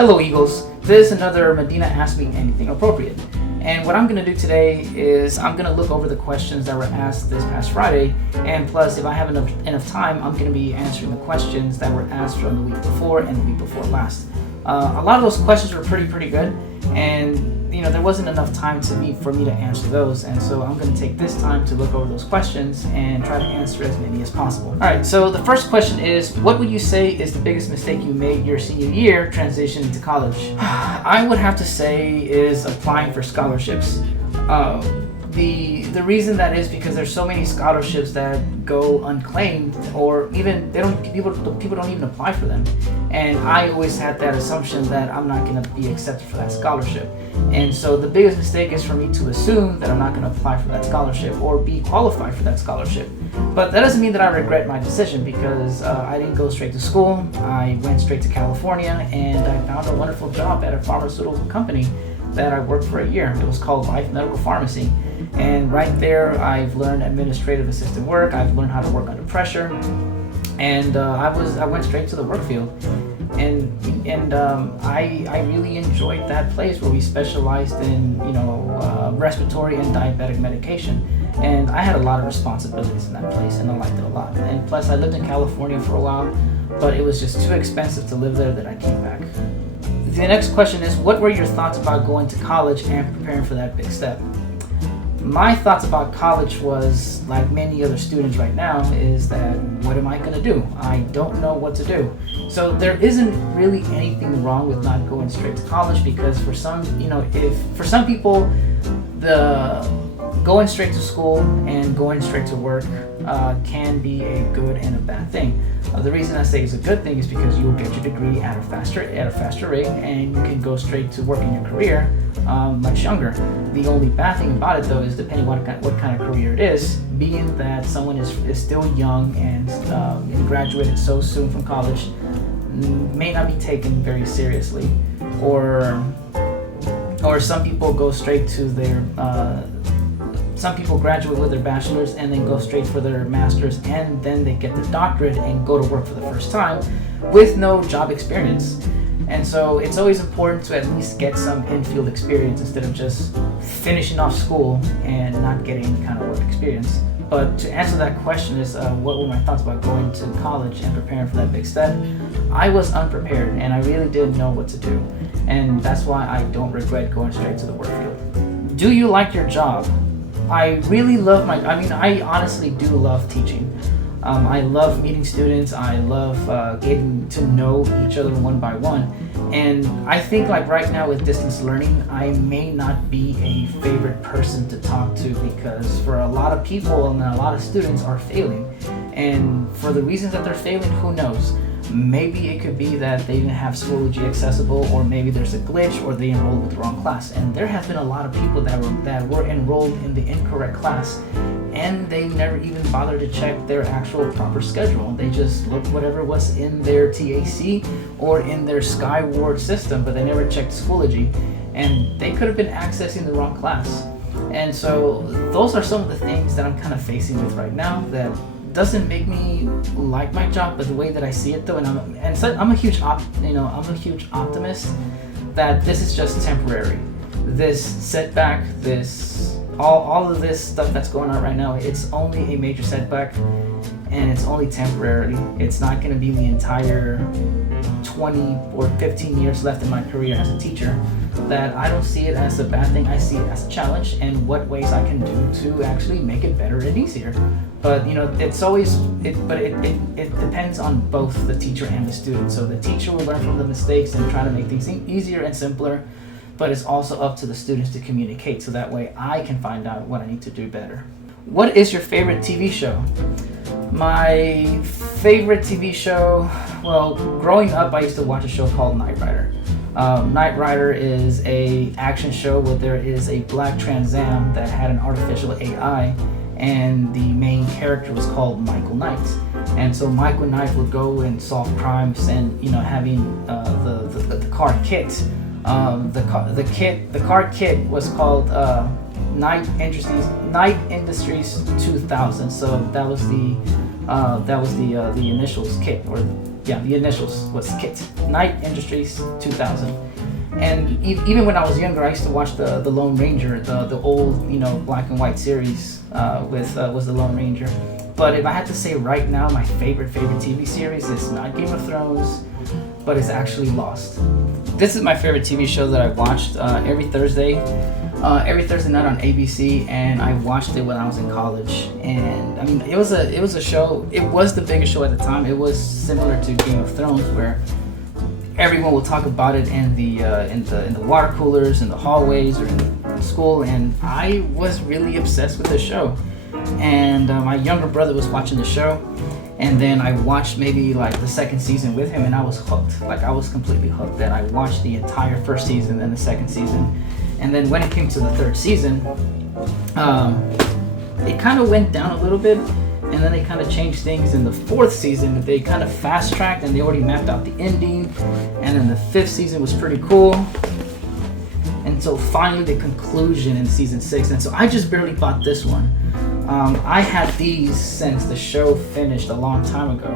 Hello Eagles, this is another Medina Ask Me Anything Appropriate. And what I'm going to do today is I'm going to look over the questions that were asked this past Friday, and plus if I have enough time, I'm going to be answering the questions that were asked from the week before and the week before last. A lot of those questions were pretty good, and there wasn't enough time for me to answer those, and so I'm going to take this time to look over those questions and try to answer as many as possible. Alright, so the first question is, what would you say is the biggest mistake you made your senior year transitioning to college? I would have to say is applying for scholarships. The reason that is because there's so many scholarships that go unclaimed, or even people don't even apply for them. And I always had that assumption that I'm not going to be accepted for that scholarship. And so the biggest mistake is for me to assume that I'm not going to apply for that scholarship or be qualified for that scholarship. But that doesn't mean that I regret my decision, because I didn't go straight to school. I went straight to California, and I found a wonderful job at a pharmaceutical company that I worked for a year. It was called Life Medical Pharmacy. And right there, I've learned administrative assistant work. I've learned how to work under pressure, and I went straight to the work field. And I really enjoyed that place where we specialized in respiratory and diabetic medication. And I had a lot of responsibilities in that place, and I liked it a lot. And plus, I lived in California for a while, but it was just too expensive to live there that I came back. The next question is, what were your thoughts about going to college and preparing for that big step? My thoughts about college was, like many other students right now, is that what am I going to do? I don't know what to do. So there isn't really anything wrong with not going straight to college, because for some people, the going straight to school and going straight to work can be a good and a bad thing. The reason I say it's a good thing is because you will get your degree at a faster rate, and you can go straight to work in your career much younger. The only bad thing about it, though, is depending what kind of career it is, being that someone is still young and graduated so soon from college, may not be taken very seriously, or some people go straight to their some people graduate with their bachelor's and then go straight for their master's, and then they get their doctorate and go to work for the first time with no job experience. And so it's always important to at least get some in-field experience instead of just finishing off school and not getting any kind of work experience. But to answer that question is, what were my thoughts about going to college and preparing for that big step? I was unprepared, and I really didn't know what to do. And that's why I don't regret going straight to the work field. Do you like your job? I really love I honestly do love teaching. I love meeting students. I love getting to know each other one by one. And I think, like right now with distance learning, I may not be a favorite person to talk to, because for a lot of people and a lot of students are failing. And for the reasons that they're failing, who knows? Maybe it could be that they didn't have Schoology accessible, or maybe there's a glitch, or they enrolled with the wrong class. And there have been a lot of people that were enrolled in the incorrect class, and they never even bothered to check their actual proper schedule. They just looked whatever was in their TAC or in their Skyward system, but they never checked Schoology, and they could have been accessing the wrong class. And so those are some of the things that I'm kind of facing with right now, that doesn't make me like my job, but the way that I see it, though, I'm a huge optimist that this is just temporary. This setback, all of this stuff that's going on right now, it's only a major setback, and it's only temporary. It's not going to be the entire 20 or 15 years left in my career as a teacher. That I don't see it as a bad thing. I see it as a challenge, and what ways I can do to actually make it better and easier. But it depends on both the teacher and the student. So the teacher will learn from the mistakes and try to make things easier and simpler, but it's also up to the students to communicate, so that way I can find out what I need to do better. What is your favorite TV show? My favorite TV show, well, growing up I used to watch a show called Knight Rider. Knight Rider is a action show where there is a black Trans Am that had an artificial AI, and the main character was called Michael Knight. And so Michael Knight would go and solve crimes, and having the car kit. The car kit was called Knight Industries 2000. So that was the That was the initials KIT, or yeah, the initials was KIT, Knight Industries 2000. And even when I was younger, I used to watch the Lone Ranger, the old black and white series was the Lone Ranger. But if I had to say right now, my favorite TV series is not Game of Thrones, but it's actually Lost. This is my favorite TV show that I watched every Thursday night on ABC, and I watched it when I was in college. And I mean, it was a show. It was the biggest show at the time. It was similar to Game of Thrones, where everyone will talk about it in the water coolers, in the hallways, or in school. And I was really obsessed with the show. And my younger brother was watching the show, and then I watched maybe like the second season with him, and I was hooked. Like, I was completely hooked. That I watched the entire first season and the second season, and then when it came to the third season, it kind of went down a little bit, and then they kind of changed things. In the fourth season, they kind of fast tracked, and they already mapped out the ending, and then the fifth season was pretty cool. And so finally the conclusion in season 6, and so I just barely bought this one. I had these since the show finished a long time ago,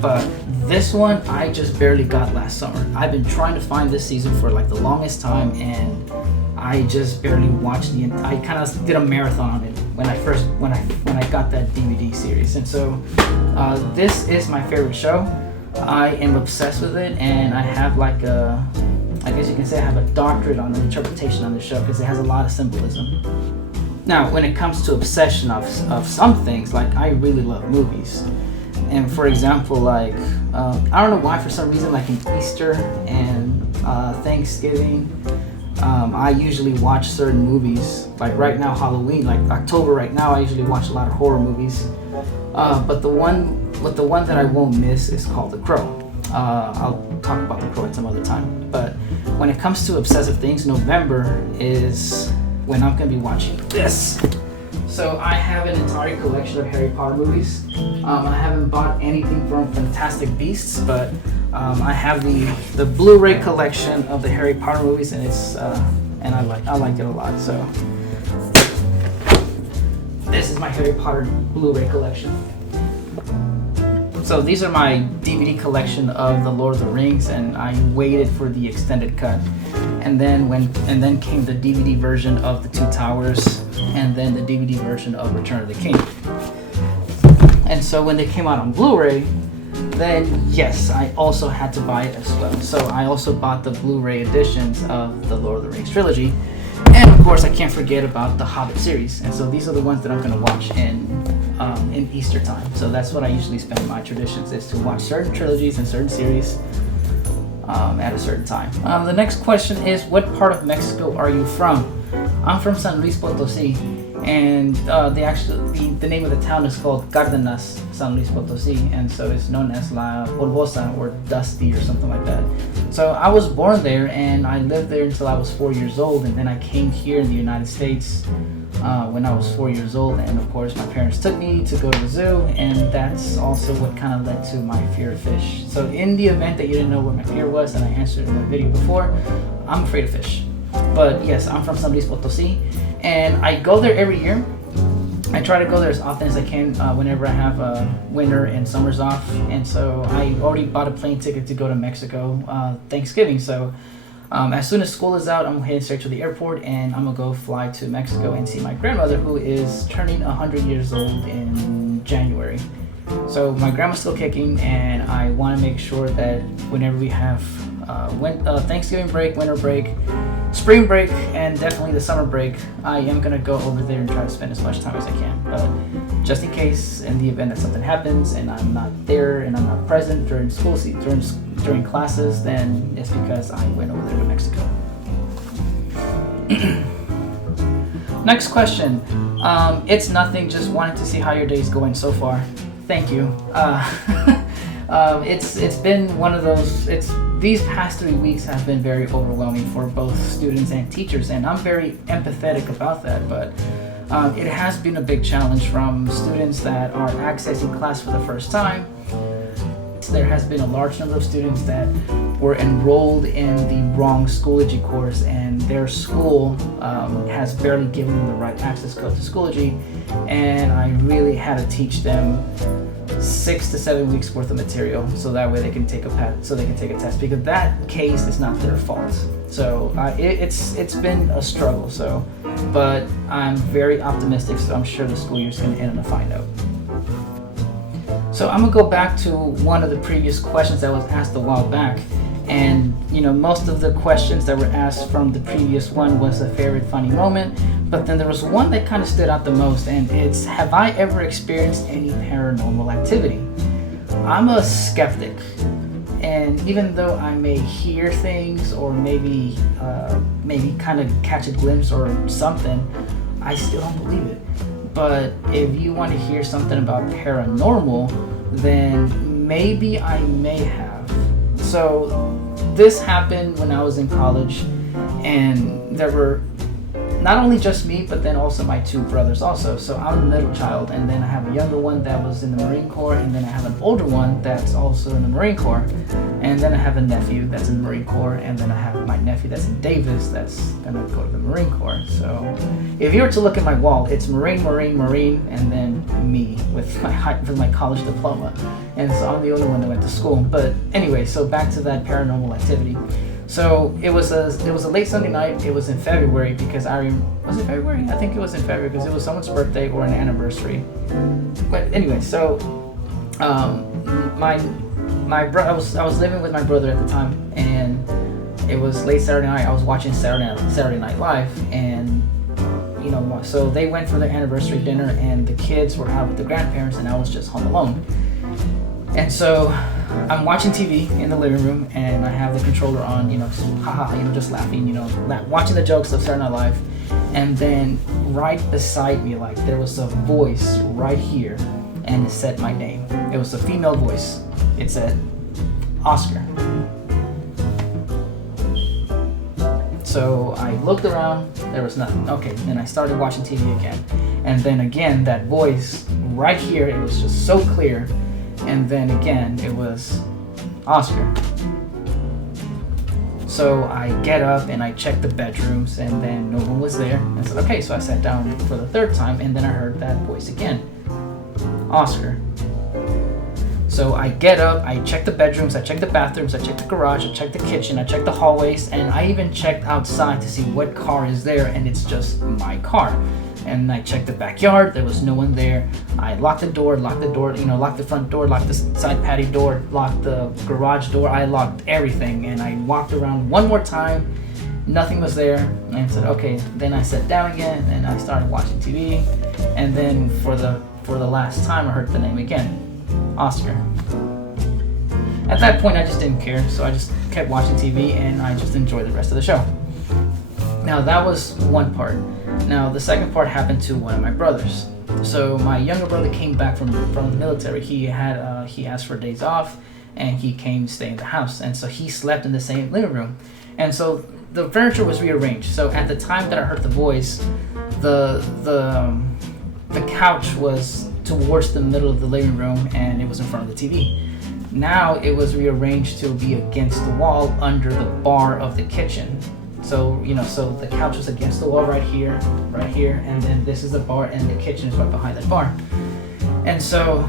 but this one I just barely got last summer. I've been trying to find this season for like the longest time, and I just barely watched I kind of did a marathon on it when I got that DVD series. And so this is my favorite show. I am obsessed with it, and I have like I guess you can say I have a doctorate on the interpretation on the show, because it has a lot of symbolism. Now, when it comes to obsession of some things, like, I really love movies. And for example, like, I don't know why, for some reason, like in Easter and Thanksgiving, I usually watch certain movies. Like right now, Halloween, like October right now, I usually watch a lot of horror movies. But the one that I won't miss is called The Crow. I'll talk about The Crow at some other time. But when it comes to obsessive things, November is when I'm going to be watching this. So I have an entire collection of Harry Potter movies. I haven't bought anything from Fantastic Beasts, but I have the Blu-ray collection of the Harry Potter movies, and it's and I like it a lot. So this is my Harry Potter Blu-ray collection. So these are my DVD collection of the Lord of the Rings, and I waited for the extended cut. And then came the DVD version of The Two Towers, and then the DVD version of Return of the King. And so when they came out on Blu-ray, then yes, I also had to buy it as well. So I also bought the Blu-ray editions of the Lord of the Rings trilogy. And of course, I can't forget about the Hobbit series. And so these are the ones that I'm going to watch in Easter time. So that's what I usually spend my traditions, is to watch certain trilogies and certain series at a certain time. The next question is, what part of Mexico are you from? I'm from San Luis Potosí, and the name of the town is called Cárdenas, San Luis Potosí, and so it's known as La Polvosa, or Dusty, or something like that. So I was born there, and I lived there until I was 4 years old, and then I came here in the United States when I was 4 years old, and of course my parents took me to go to the zoo, and that's also what kind of led to my fear of fish. So in the event that you didn't know what my fear was, and I answered in the video before, I'm afraid of fish. But yes, I'm from San Luis Potosí, and I go there every year. I try to go there as often as I can whenever I have winter and summers off, and so I already bought a plane ticket to go to Mexico Thanksgiving. So as soon as school is out, I'm heading straight to the airport, and I'm gonna go fly to Mexico and see my grandmother, who is turning 100 years old in January. So my grandma's still kicking, and I want to make sure that whenever we have Thanksgiving break, winter break, spring break, and definitely the summer break, I am gonna go over there and try to spend as much time as I can. But just in case, in the event that something happens and I'm not there and I'm not present during during classes, then it's because I went over there to Mexico. Next question. It's nothing, just wanted to see how your day's going so far. Thank you. It's been one of those. These past 3 weeks have been very overwhelming for both students and teachers, and I'm very empathetic about that. But it has been a big challenge from students that are accessing class for the first time. There has been a large number of students that were enrolled in the wrong Schoology course, and their school has barely given them the right access code to Schoology, and I really had to teach them 6 to 7 weeks worth of material, so that way they can take a test, because that case is not their fault. So it's been a struggle. So, but I'm very optimistic. So I'm sure the school year is going to end on a fine note. So I'm gonna go back to one of the previous questions that was asked a while back, and most of the questions that were asked from the previous one was a favorite funny moment, but then there was one that kind of stood out the most, and it's, have I ever experienced any paranormal activity? I'm a skeptic, and even though I may hear things or maybe kind of catch a glimpse or something, I still don't believe it. But if you want to hear something about paranormal, then maybe I may have. So this happened when I was in college, and there were not only just me, but then also my 2 brothers also. So I'm the middle child, and then I have a younger one that was in the Marine Corps, and then I have an older one that's also in the Marine Corps, and then I have a nephew that's in the Marine Corps, and then I have my nephew that's in Davis that's gonna go to the Marine Corps. So if you were to look at my wall, it's Marine, and then me with my college diploma, and so I'm the only one that went to school. But anyway, so back to that paranormal activity. So it was a late Sunday night. It was in February, because was it February? I think it was in February, because it was someone's birthday or an anniversary. But anyway, so I was living with my brother at the time, and it was late Saturday night. I was watching Saturday Night Live, and so they went for their anniversary dinner, and the kids were out with the grandparents, and I was just home alone. And so I'm watching TV in the living room, and I have the controller on, just laughing, watching the jokes of Saturday Night Live. And then right beside me, like, there was a voice right here, and it said my name. It was a female voice. It said, Oscar. So I looked around, there was nothing. Okay, then I started watching TV again. And then again, that voice right here, it was just so clear. And then again, it was Oscar. So I get up and I check the bedrooms, and then no one was there. I said, okay, so I sat down for the 3rd time, and then I heard that voice again, Oscar. So I get up, I check the bedrooms, I check the bathrooms, I check the garage, I check the kitchen, I check the hallways, and I even checked outside to see what car is there, and it's just my car. And I checked the backyard, there was no one there. I locked the door, locked the front door, locked the side patio door, locked the garage door, I locked everything, and I walked around one more time, nothing was there, and I said, okay. Then I sat down again, and I started watching TV, and then for the last time I heard the name again, Oscar. At that point I just didn't care, so I just kept watching TV, and I just enjoyed the rest of the show. Now that was one part. Now the second part happened to one of my brothers. So my younger brother came back from the military. He asked for days off, and he came to stay in the house, and so he slept in the same living room. And so the furniture was rearranged. So at the time that I heard the voice, the couch was towards the middle of the living room, and it was in front of the TV. Now it was rearranged to be against the wall under the bar of the kitchen. So, so the couch was against the wall right here, and then this is the bar, and the kitchen is right behind that bar. And so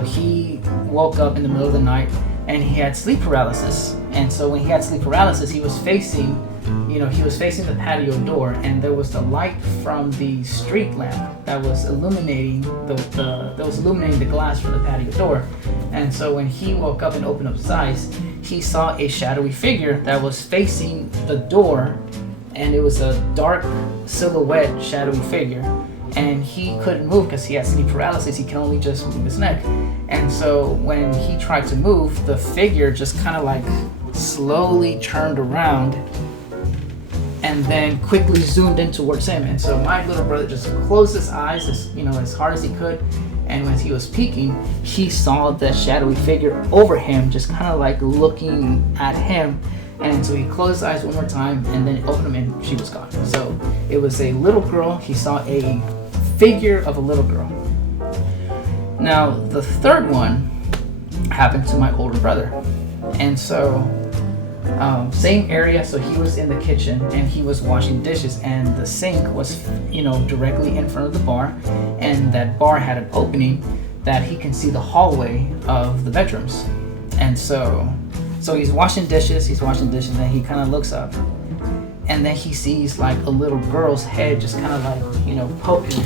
he woke up in the middle of the night, and he had sleep paralysis. And so when he had sleep paralysis, he was facing the patio door, and there was the light from the street lamp that was illuminating the glass from the patio door. And so when he woke up and opened up his eyes, he saw a shadowy figure that was facing the door, and it was a dark silhouette shadowy figure, and he couldn't move because he had sleep paralysis. He can only just move his neck. And so when he tried to move, the figure just kind of like slowly turned around and then quickly zoomed in towards him. And so my little brother just closed his eyes as hard as he could, and when he was peeking, he saw the shadowy figure over him, just kind of like looking at him. And so he closed his eyes one more time, and then opened them, and she was gone. So it was a little girl. He saw a figure of a little girl. Now the third one happened to my older brother. And so Same area, so he was in the kitchen and he was washing dishes, and the sink was, directly in front of the bar, and that bar had an opening that he can see the hallway of the bedrooms. And so he's washing dishes, and he kind of looks up, and then he sees like a little girl's head just kind of like, poking,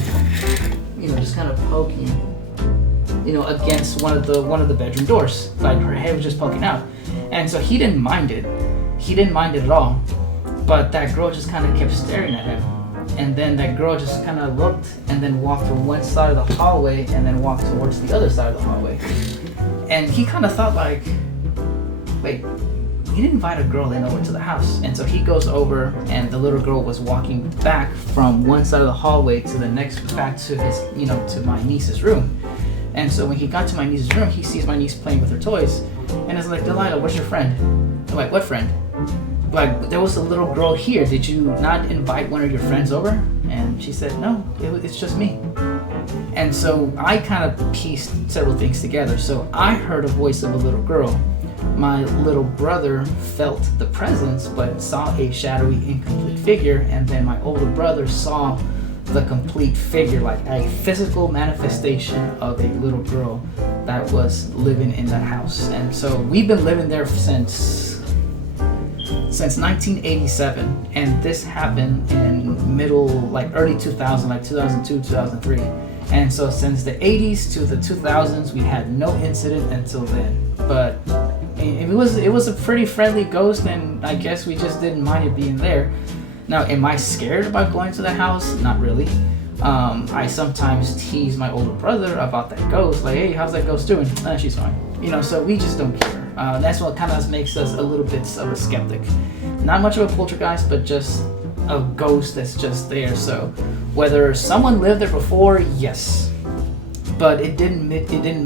against one of the bedroom doors. Like her head was just poking out. And so he didn't mind it. He didn't mind it at all. But that girl just kind of kept staring at him. And then that girl just kind of looked and then walked from one side of the hallway and then walked towards the other side of the hallway. And he kind of thought like, wait, he didn't invite a girl in over to the house. And so he goes over, and the little girl was walking back from one side of the hallway to the next, back to his, to my niece's room. And so when he got to my niece's room, he sees my niece playing with her toys. And it's like, Delilah, where's your friend? I'm like, what friend? Like, there was a little girl here. Did you not invite one of your friends over? And she said, no, it's just me. And so I kind of pieced several things together. So I heard a voice of a little girl. My little brother felt the presence, but saw a shadowy, incomplete figure. And then my older brother saw the complete figure, like a physical manifestation of a little girl that was living in that house. And so we've been living there since 1987, and this happened in early 2000, like 2002, 2003. And so since the 80s to the 2000s, we had no incident until then. But it was a pretty friendly ghost, and I guess we just didn't mind it being there. Now, am I scared about going to the house? Not really. I sometimes tease my older brother about that ghost, like, hey, how's that ghost doing? She's fine. So we just don't care. That's what kind of makes us a little bit of a skeptic. Not much of a poltergeist, but just a ghost that's just there. So whether someone lived there before, yes. But it didn't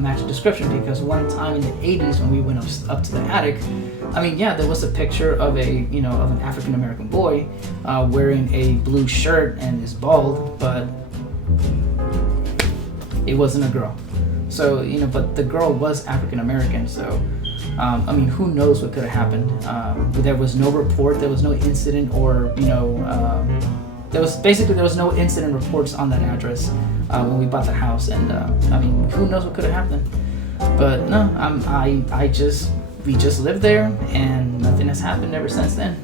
match the description, because one time in the 80s when we went up to the attic, there was a picture of of an African American boy wearing a blue shirt and is bald, but it wasn't a girl. So, but the girl was African American, so who knows what could have happened. There was no report, there was no incident, or there was no incident reports on that address when we bought the house, and who knows what could have happened. But no, we just lived there, and nothing has happened ever since then.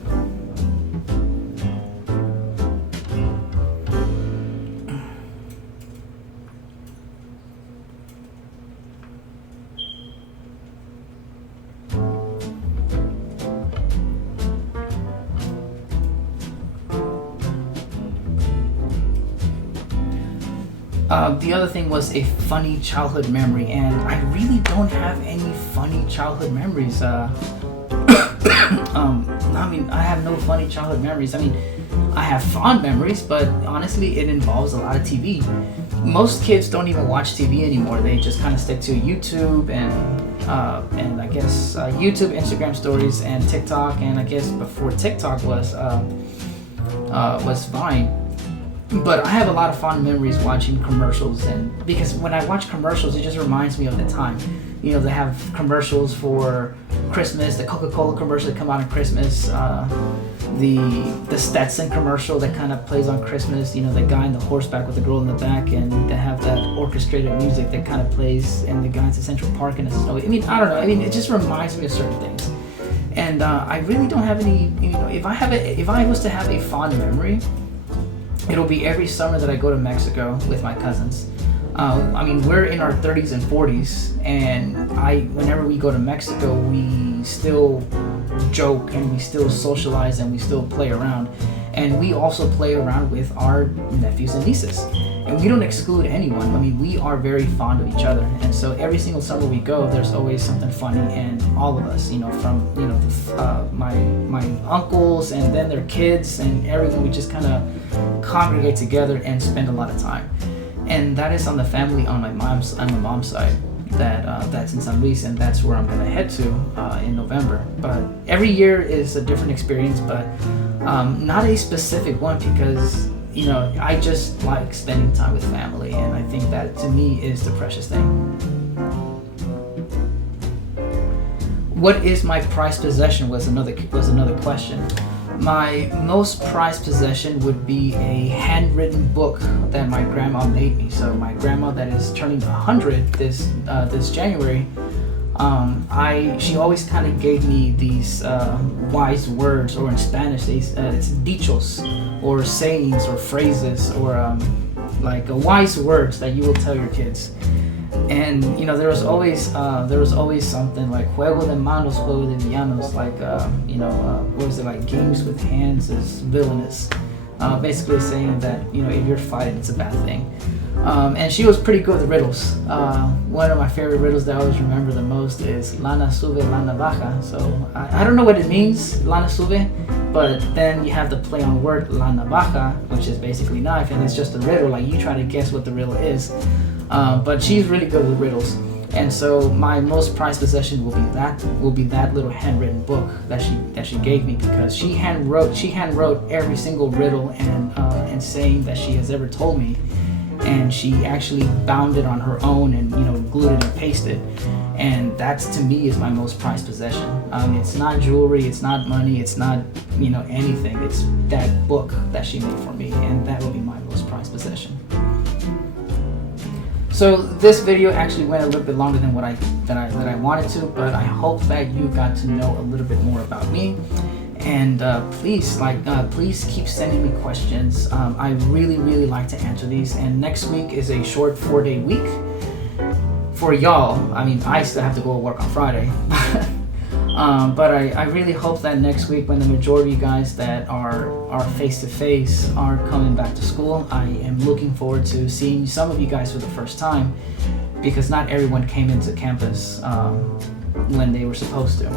The other thing was a funny childhood memory, and I really don't have any funny childhood memories. I have no funny childhood memories. I have fond memories, but honestly, it involves a lot of TV. Most kids don't even watch TV anymore. They just kind of stick to YouTube and I guess YouTube, Instagram stories, and TikTok. And I guess before TikTok was Vine. But I have a lot of fond memories watching commercials, and because when I watch commercials, it just reminds me of the time. They have commercials for Christmas, the Coca-Cola commercial that come out on Christmas, the Stetson commercial that kind of plays on Christmas, the guy on the horseback with the girl in the back, and they have that orchestrated music that kind of plays, and the guys at Central Park in the snow. I don't know. It just reminds me of certain things. And I really don't have any, if I was to have a fond memory, it'll be every summer that I go to Mexico with my cousins. We're in our 30s and 40s, and whenever we go to Mexico, we still joke and we still socialize and we still play around. And we also play around with our nephews and nieces. And we don't exclude anyone. We are very fond of each other. And so every single summer we go, there's always something funny, and all of us, from my uncles and then their kids and everyone, we just kind of congregate together and spend a lot of time. And that is on the family on my mom's side. That's in San Luis, and that's where I'm gonna head to in November. But every year is a different experience, but not a specific one, because I just like spending time with family, and I think that to me is the precious thing. What is my prized possession was another question. My most prized possession would be a handwritten book that my grandma made me. So my grandma that is turning 100 this January, she always kind of gave me these wise words, or in Spanish it's dichos, or sayings or phrases, or like wise words that you will tell your kids. And there was always something like juego de manos, juego de villanos, like what was it, like games with hands is villainous, basically saying that if you're fighting, it's a bad thing. And she was pretty good with riddles. One of my favorite riddles that I always remember the most is lana sube, lana baja. So I don't know what it means, lana sube, but then you have the play on word lana baja, which is basically knife, and it's just a riddle, like you try to guess what the riddle is. But she's really good with riddles, and so my most prized possession will be that little handwritten book that she gave me, because she hand wrote every single riddle and saying that she has ever told me, and she actually bound it on her own and glued it and pasted, and that's, to me, is my most prized possession. It's not jewelry, it's not money, it's not anything. It's that book that she made for me, and that will be my most prized possession. So this video actually went a little bit longer than what I wanted to, but I hope that you got to know a little bit more about me. And please keep sending me questions. I really like to answer these. And next week is a short 4-day week for y'all. I mean, I still have to go to work on Friday. But I really hope that next week, when the majority of you guys that are face-to-face are coming back to school, I am looking forward to seeing some of you guys for the first time, because not everyone came into campus when they were supposed to.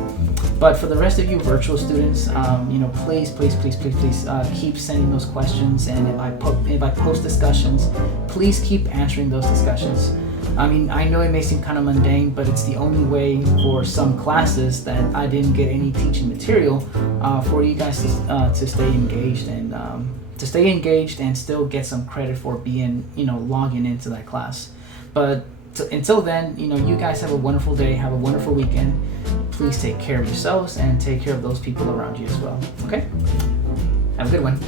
But for the rest of you virtual students, please keep sending those questions, and if I post discussions, please keep answering those discussions. I mean, I know it may seem kind of mundane, but it's the only way for some classes that I didn't get any teaching material for you guys to stay engaged and still get some credit for being, logging into that class. But until then, you guys have a wonderful day, have a wonderful weekend. Please take care of yourselves and take care of those people around you as well. Okay? Have a good one.